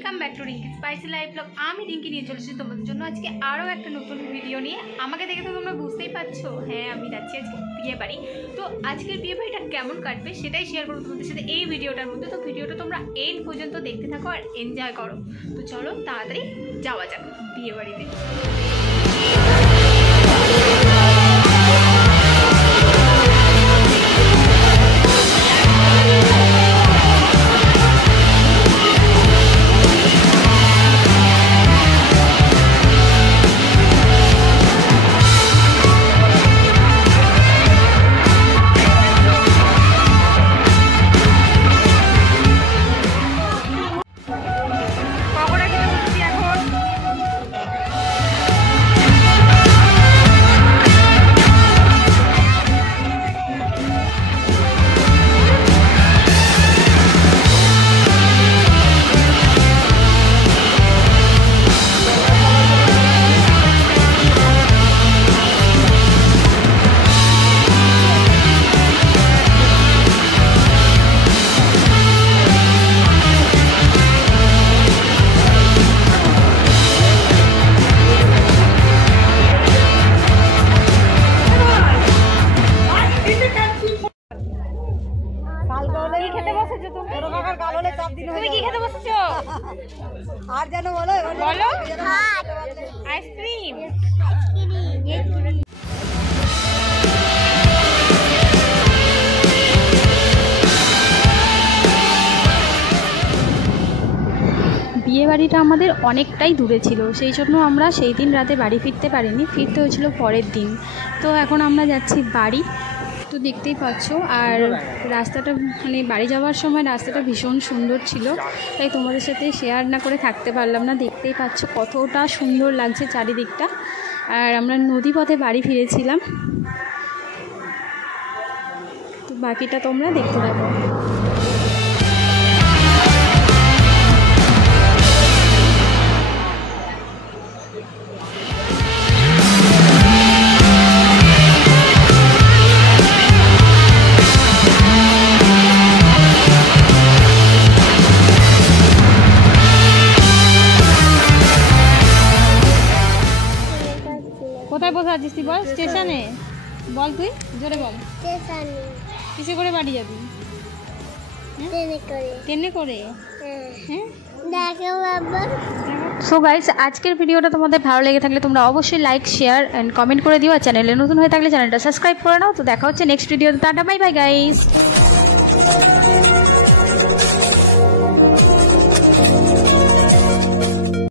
Welcome back to Rinki spicy life blog. আমি রিঙ্কি নিয়ে চলেছি তোমাদের জন্য আজকে আরও একটা নতুন ভিডিও নিয়ে। আমাকে দেখে তো তোমরা বুঝতেই পারছো, হ্যাঁ আমি যাচ্ছি আজকে বিয়ে বাড়ি। তো আজকের বিয়ে বাড়িটা কেমন কাটবে সেটাই শেয়ার করবো তোমাদের সাথে এই ভিডিওটার মধ্যে। তো ভিডিওটা তোমরা এন্ড পর্যন্ত দেখতে থাকো আর এনজয় করো। তো চলো তাড়াতাড়ি যাওয়া যাক বিয়ে বাড়িতে। আর যেন বলো বলো আইসক্রিম। বিয়ে বাড়িটা আমাদের অনেকটাই দূরে ছিল, সেই জন্য আমরা সেই দিন রাতে বাড়ি ফিরতে পারিনি, ফিরতে হয়েছিল পরের দিন। তো এখন আমরা যাচ্ছি বাড়ি। তো দেখতেই পাচ্ছ, আর রাস্তাটা মানে বাড়ি যাওয়ার সময় রাস্তাটা ভীষণ সুন্দর ছিল, তাই তোমাদের সাথে শেয়ার না করে থাকতে পারলাম না। দেখতেই পাচ্ছ কতটা সুন্দর লাগছে চারিদিকটা। আর আমরা নদীপথে বাড়ি ফিরেছিলাম। তো বাকিটা তোমরা দেখতে থাকো। কোথায় বসে আছিস তুই? বল স্টেশনে। বল তুই জোরে বল। কিসে করে বাড়ি যাবি? ট্রেনে করে। হ্যাঁ সো গাইস, আজকের ভিডিওটা তোমাদের ভালো লেগে থাকলে তোমরা অবশ্যই লাইক শেয়ার অ্যান্ড কমেন্ট করে দিও। আর চ্যানেলে নতুন হয়ে থাকলে চ্যানেলটা সাবস্ক্রাইব করে নাও। তো দেখা হচ্ছে নেক্সট ভিডিওতে। Tata bye bye guys.